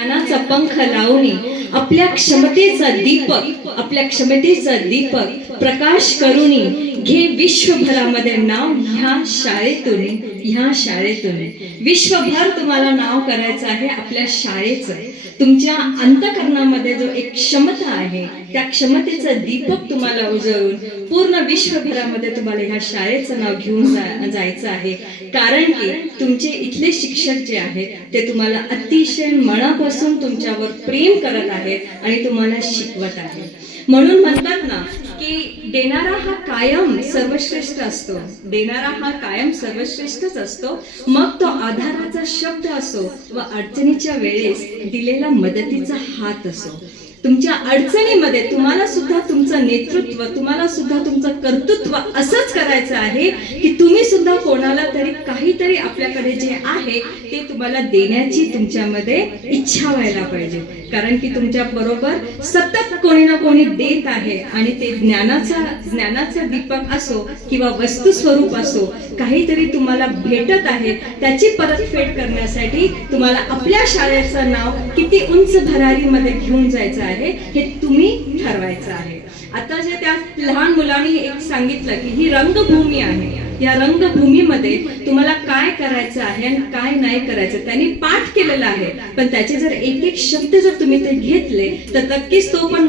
ज्ञानाचा पंख लावणी आपल्या क्षमतेचा दीपक प्रकाश करूनी घे विश्वभरामध्ये नाव ह्या शाळेतून विश्वभर तुम्हाला नाव करायचं आहे आपल्या शाळेचं. तुमच्या अंतःकरणामध्ये जो एक क्षमता आहे त्या क्षमतेचं दीपक तुम्हाला उजळून पूर्ण विश्वभरामध्ये तुम्हाला ह्या शाळेचं नाव घेऊन जायचं आहे. कारण की तुमचे इथले शिक्षक जे आहेत ते तुम्हाला अतिशय मनापासून तुमच्यावर प्रेम करत आहेत आणि तुम्हाला शिकवत आहेत. म्हणून म्हणतात ना की देणारा हा कायम सर्वश्रेष्ठ असतो. सर्वश्रेष्ठच असतो. मग तो आधाराचा शब्द असो व अडचणीच्या वेळेस दिलेला मदतीचा हात असो. तुमच्या अडचणीमध्ये तुम्हाला सुद्धा तुमचं नेतृत्व, तुम्हाला सुद्धा तुमचं कर्तृत्व असंच करायचं आहे की तुम्ही सुद्धा कोणाला तरी काहीतरी आपल्याकडे जे आहे ते तुम्हाला देण्याची तुमच्यामध्ये इच्छा व्हायला पाहिजे. कारण की तुमच्या बरोबर सतत कोणी ना कोणी देत आहे आणि ते ज्ञानाचा दीपक असो किंवा वस्तू स्वरूप असो, काहीतरी तुम्हाला भेटत आहे. त्याची परतफेड करण्यासाठी तुम्हाला आपल्या शाळेचं नाव किती उंच भरारीमध्ये घेऊन जायचं आहे हे तुम्ही ठरवायचं आहे. आता जे त्या लहान मुलांनी एक सांगितलं की ही रंगभूमी आहे. या रंगभूमीमध्ये तुम्हाला काय करायचं आहे आणि काय नाही करायचं त्यांनी पाठ केलेला आहे. पण त्याचे जर एक एक शब्द जर तुम्ही ते घेतले तर नक्कीच तो पण